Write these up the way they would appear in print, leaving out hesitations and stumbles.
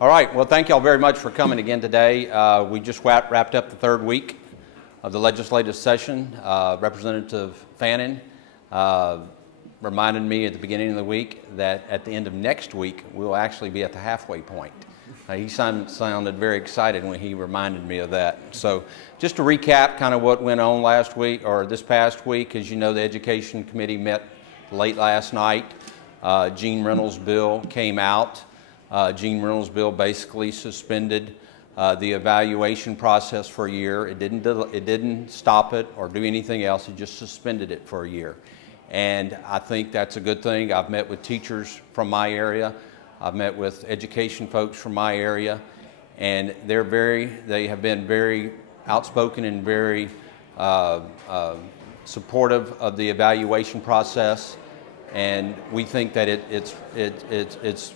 All right, well, thank you all very much for coming again today. We just wrapped up the third week of the legislative session. Representative Fannin reminded me at the beginning of the week that at the end of next week, we'll actually be at the halfway point. He sounded very excited when he reminded me of that. So just to recap kind of what went on last week, or this past week, as you know, the Education Committee met late last night. Gene Reynolds' bill came out. Gene Reynolds' bill basically suspended the evaluation process for a year. It didn't stop it or do anything else. It just suspended it for a year. And I think that's a good thing. I've met with teachers from my area. I've met with education folks from my area, and they have been very outspoken and very supportive of the evaluation process. And we think that if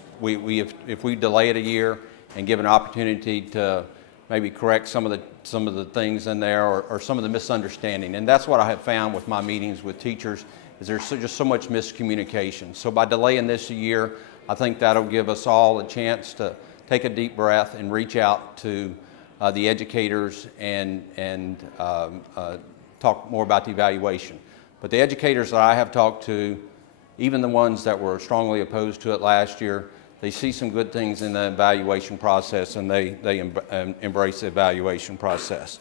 we delay it a year and give an opportunity to maybe correct some of the things in there or some of the misunderstanding. And that's what I have found with my meetings with teachers, is there's just so much miscommunication. So by delaying this a year, I think that'll give us all a chance to take a deep breath and reach out to the educators and talk more about the evaluation. But the educators that I have talked to, even the ones that were strongly opposed to it last year, they see some good things in the evaluation process, and they embrace the evaluation process.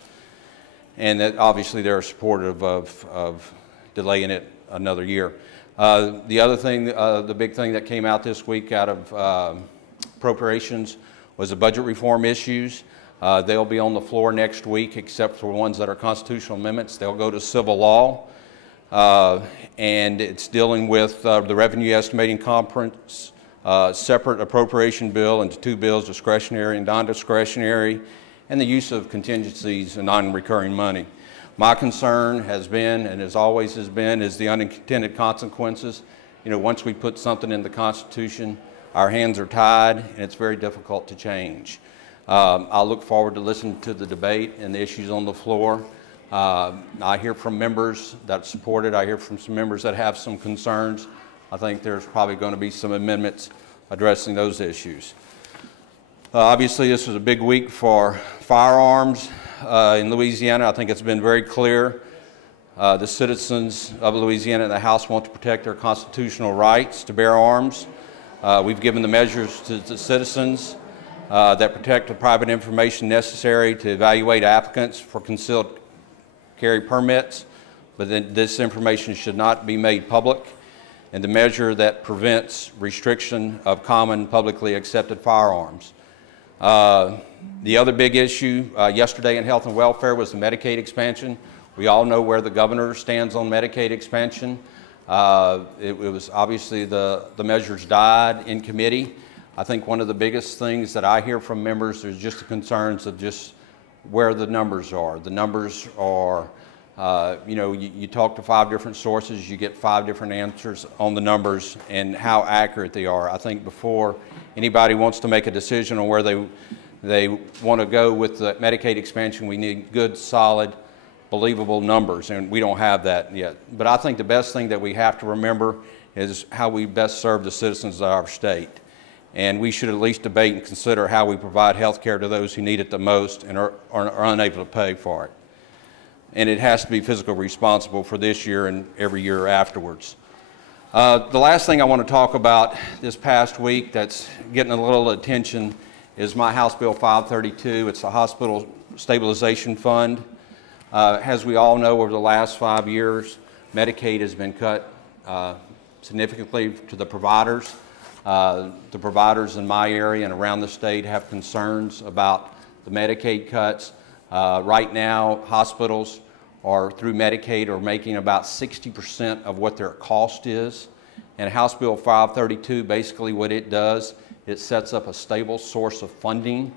And that obviously they're supportive of delaying it another year. The other thing, the big thing that came out this week out of appropriations was the budget reform issues. They'll be on the floor next week, except for ones that are constitutional amendments. They'll go to civil law. And it's dealing with the Revenue Estimating Conference, separate appropriation bill into two bills, discretionary and non-discretionary, and the use of contingencies and non-recurring money. My concern has been, and as always has been, is the unintended consequences. You know, once we put something in the Constitution, our hands are tied, and it's very difficult to change. I look forward to listening to the debate and the issues on the floor. I hear from members that support it. I hear from some members that have some concerns. I think there's probably going to be some amendments addressing those issues. Obviously, this was a big week for firearms in Louisiana. I think it's been very clear the citizens of Louisiana and the House want to protect their constitutional rights to bear arms. We've given the measures to the citizens that protect the private information necessary to evaluate applicants for concealed carry permits, but then this information should not be made public, and the measure that prevents restriction of common publicly accepted firearms. The other big issue yesterday in health and welfare was the Medicaid expansion. We all know where the governor stands on Medicaid expansion. It was obviously the measures died in committee. I think one of the biggest things that I hear from members is just the concerns of just where the numbers are. The numbers are, you know, you talk to 5 different sources, you get 5 different answers on the numbers and how accurate they are. I think before anybody wants to make a decision on where they want to go with the Medicaid expansion, we need good, solid, believable numbers, and we don't have that yet. But I think the best thing that we have to remember is how we best serve the citizens of our state. And we should at least debate and consider how we provide health care to those who need it the most and are unable to pay for it. And it has to be fiscally responsible for this year and every year afterwards. The last thing I want to talk about this past week that's getting a little attention is my House Bill 532. It's the Hospital Stabilization Fund. As we all know, over the last 5 years, Medicaid has been cut significantly to the providers. The providers in my area and around the state have concerns about the Medicaid cuts. Right now, hospitals are through Medicaid are making about 60% of what their cost is. And House Bill 532, basically what it does, it sets up a stable source of funding.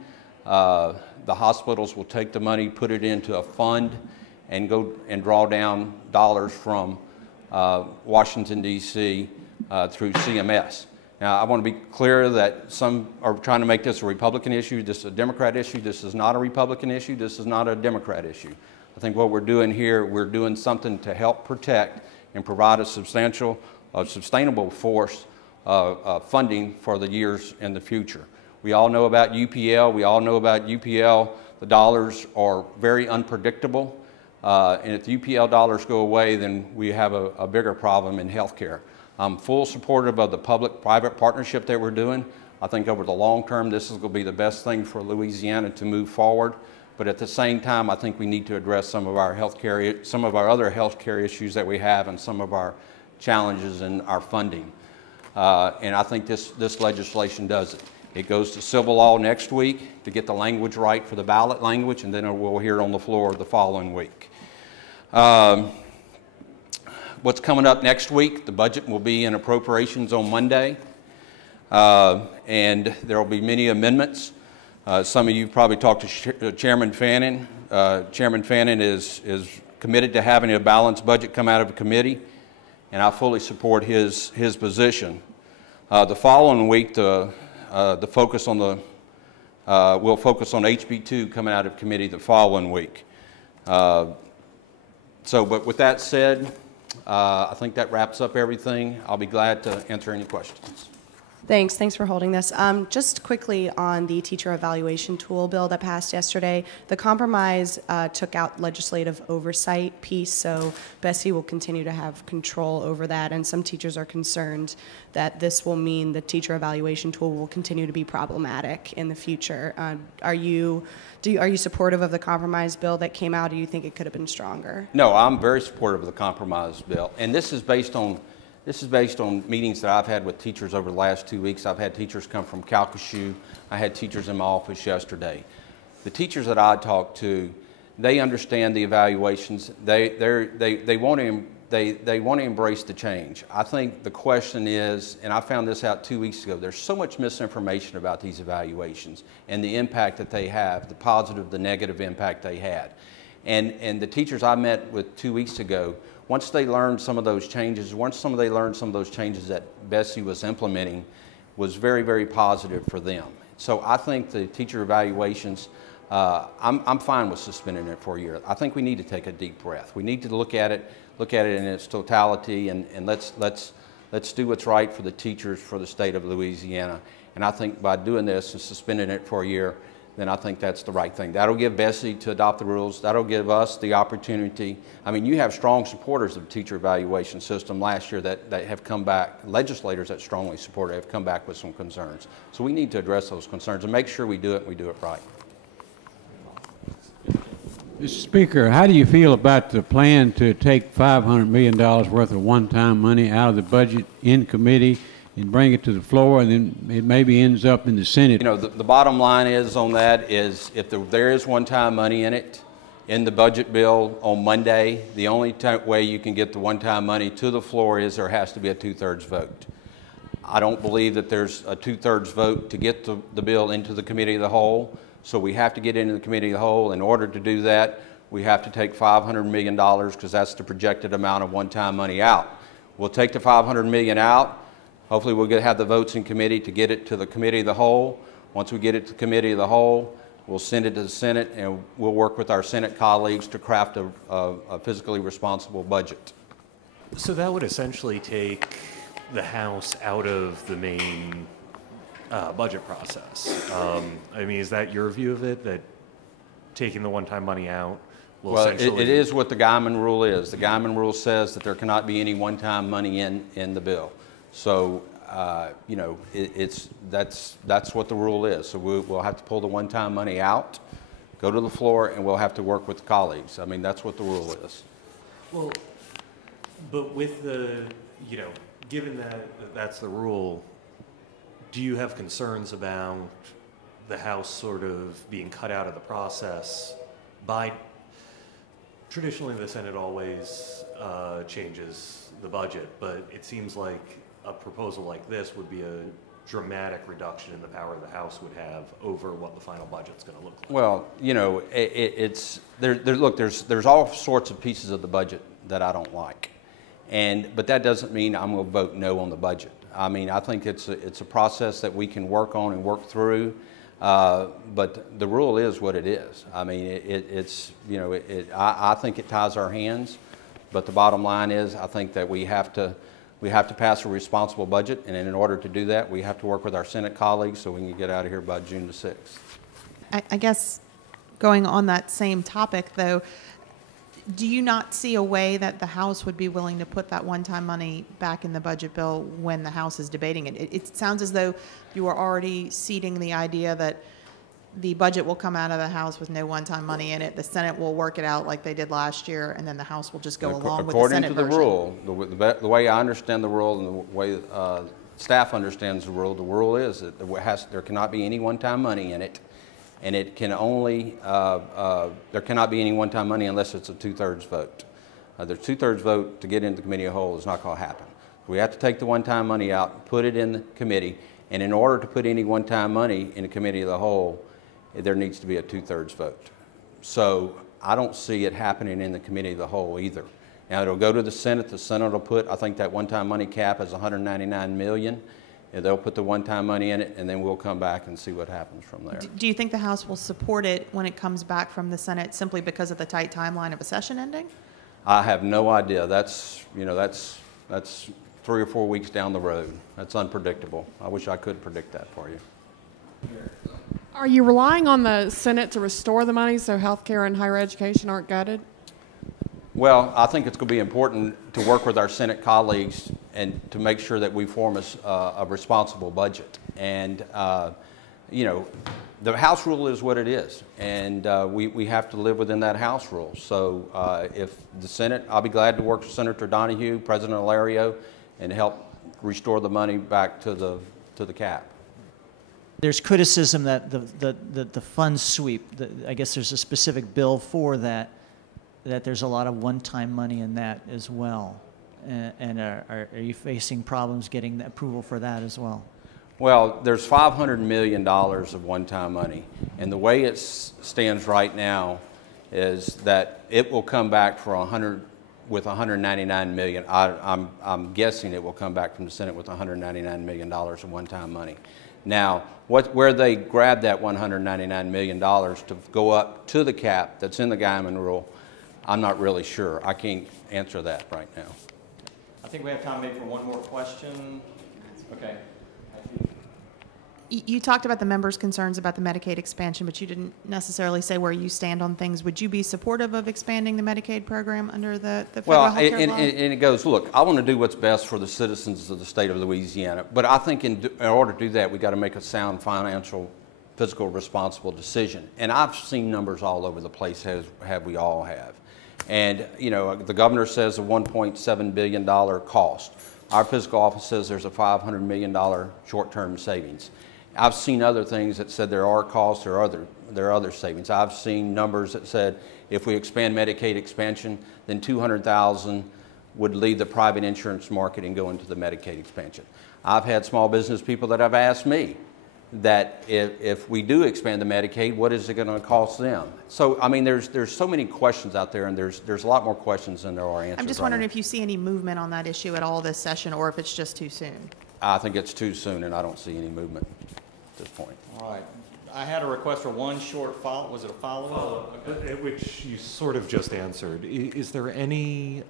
The hospitals will take the money, put it into a fund, and go and draw down dollars from Washington, D.C. Through CMS. Now, I want to be clear that some are trying to make this a Republican issue. This is a Democrat issue. This is not a Republican issue. This is not a Democrat issue. I think what we're doing here, we're doing something to help protect and provide a sustainable force funding for the years in the future. We all know about UPL. We all know about UPL. The dollars are very unpredictable. And if the UPL dollars go away, then we have a bigger problem in healthcare. I'm full supportive of the public-private partnership that we're doing. I think over the long term, this is going to be the best thing for Louisiana to move forward. But at the same time, I think we need to address some of our other healthcare issues that we have and some of our challenges in our funding. And I think this legislation does it. It goes to civil law next week to get the language right for the ballot language, and then we'll hear it on the floor the following week. What's coming up next week? The budget will be in appropriations on Monday, and there will be many amendments. Some of you probably talked to Chairman Fannin. Chairman Fannin is committed to having a balanced budget come out of a committee, and I fully support his position. The following week, we'll focus on HB 2 coming out of committee the following week. But with that said, I think that wraps up everything. I'll be glad to answer any questions. Thanks for holding this. Just quickly on the teacher evaluation tool bill that passed yesterday, the compromise took out legislative oversight piece, so Bessie will continue to have control over that, and some teachers are concerned that this will mean the teacher evaluation tool will continue to be problematic in the future. Are you supportive of the compromise bill that came out, or do you think it could have been stronger? No, I'm very supportive of the compromise bill, and this is based on meetings that I've had with teachers over the last 2 weeks. I've had teachers come from Calcasieu. I had teachers in my office yesterday. The teachers that I talked to, they understand the evaluations. They want to embrace the change. I think the question is, and I found this out 2 weeks ago, there's so much misinformation about these evaluations and the impact that they have, the positive, the negative impact they had. And the teachers I met with 2 weeks ago, once they learned some of those changes, that Bessie was implementing, was very, very positive for them. So I think the teacher evaluations, I'm fine with suspending it for a year. I think we need to take a deep breath. We need to look at it in its totality, and let's do what's right for the teachers for the state of Louisiana. And I think by doing this and suspending it for a year, then I think that's the right thing. That'll give Bessie to adopt the rules. That'll give us the opportunity. I mean, you have strong supporters of the teacher evaluation system last year that have come back, legislators that strongly support it have come back with some concerns. So we need to address those concerns and make sure we do it and we do it right. Mr. Speaker, how do you feel about the plan to take $500 million worth of one-time money out of the budget in committee and bring it to the floor, and then it maybe ends up in the Senate? You know, the bottom line is on that is if there is one-time money in it, in the budget bill on Monday, the only way you can get the one-time money to the floor is there has to be a 2/3 vote. I don't believe that there's a 2/3 vote to get the bill into the committee of the whole, so we have to get into the committee of the whole. In order to do that, we have to take $500 million because that's the projected amount of one-time money out. We'll take the $500 million out. Hopefully we'll have the votes in committee to get it to the committee of the whole. Once we get it to the committee of the whole, we'll send it to the Senate, and we'll work with our Senate colleagues to craft a fiscally responsible budget. So that would essentially take the House out of the main budget process. I mean, is that your view of it, that taking the one-time money out will essentially... It is what the Guyman rule is. The Guyman rule says that there cannot be any one-time money in the bill. So, you know, that's what the rule is. So we'll have to pull the one-time money out, go to the floor, and we'll have to work with colleagues. I mean, that's what the rule is. Well, but with the, you know, given that that's the rule, do you have concerns about the House sort of being cut out of the process by... Traditionally, the Senate always changes the budget, but it seems like a proposal like this would be a dramatic reduction in the power the House would have over what the final budget's going to look like. Well, you know, look, there's all sorts of pieces of the budget that I don't like, but that doesn't mean I'm going to vote no on the budget. I mean, I think it's a process that we can work on and work through, but the rule is what it is. I mean, I think it ties our hands, but the bottom line is I think that we have to We have to pass a responsible budget, and in order to do that, we have to work with our Senate colleagues so we can get out of here by June the 6th. I guess going on that same topic, though, do you not see a way that the House would be willing to put that one-time money back in the budget bill when the House is debating it? It sounds as though you are already seeding the idea that the budget will come out of the House with no one-time money in it. The Senate will work it out like they did last year, and then the House will just go along with the Senate version. According to the rule, the way I understand the rule and the way staff understands the rule is that there cannot be any one-time money in it, and it can only there cannot be any one-time money unless it's a 2/3 vote. The 2/3 vote to get into the committee of the whole is not going to happen. We have to take the one-time money out and put it in the committee, and in order to put any one-time money in the committee of the whole, there needs to be a 2/3 vote. So I don't see it happening in the committee of the whole either. Now it'll go to the Senate. The Senate will put, I think that one-time money cap is $199 million. And they'll put the one-time money in it, and then we'll come back and see what happens from there. Do you think the House will support it when it comes back from the Senate simply because of the tight timeline of a session ending? I have no idea. That's 3 or 4 weeks down the road. That's unpredictable. I wish I could predict that for you. Are you relying on the Senate to restore the money so healthcare and higher education aren't gutted? Well, I think it's going to be important to work with our Senate colleagues and to make sure that we form a responsible budget. And, you know, the House rule is what it is, and we have to live within that House rule. So if the Senate, I'll be glad to work with Senator Donahue, President Alario, and help restore the money back to the cap. There's criticism that the fund sweep, I guess there's a specific bill for that there's a lot of one-time money in that as well. And are you facing problems getting the approval for that as well? Well, there's $500 million of one-time money, and the way it stands right now is that it will come back for with $199 million. I'm guessing it will come back from the Senate with $199 million of one-time money. Now, where they grab that $199 million to go up to the cap that's in the Guyman rule, I'm not really sure. I can't answer that right now. I think we have time maybe for one more question. Okay. You talked about the members' concerns about the Medicaid expansion, but you didn't necessarily say where you stand on things. Would you be supportive of expanding the Medicaid program under the federal health care law? And it goes, look, I want to do what's best for the citizens of the state of Louisiana, but I think in order to do that, we got to make a sound financial, fiscal, responsible decision. And I've seen numbers all over the place, have we all have. And, you know, the governor says a $1.7 billion cost. Our fiscal office says there's a $500 million short-term savings. I've seen other things that said there are costs, there are other savings. I've seen numbers that said if we expand Medicaid expansion, then 200,000 would leave the private insurance market and go into the Medicaid expansion. I've had small business people that have asked me that if we do expand the Medicaid, what is it going to cost them? So, I mean, there's so many questions out there, and there's a lot more questions than there are answers. I'm just wondering if you see any movement on that issue at all this session, or if it's just too soon. I think it's too soon, and I don't see any movement at this point. All right. I had a request for one short follow. Was it a follow-up? Okay. Which you sort of just answered. Is there any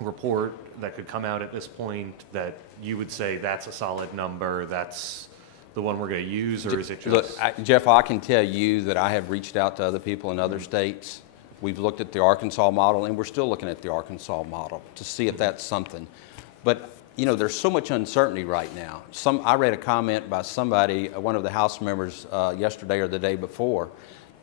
report that could come out at this point that you would say that's a solid number, that's the one we're going to use, or is it just... Look, Jeff, I can tell you that I have reached out to other people in other states. We've looked at the Arkansas model, and we're still looking at the Arkansas model to see if that's something. But, you know, there's so much uncertainty right now. I read a comment by somebody, one of the House members yesterday or the day before,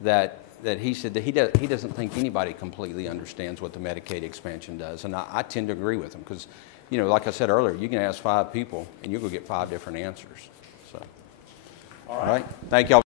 that he said that he doesn't think anybody completely understands what the Medicaid expansion does. And I tend to agree with him because, you know, like I said earlier, you can ask 5 people, and you're going to get 5 different answers. So, all right. Thank y'all.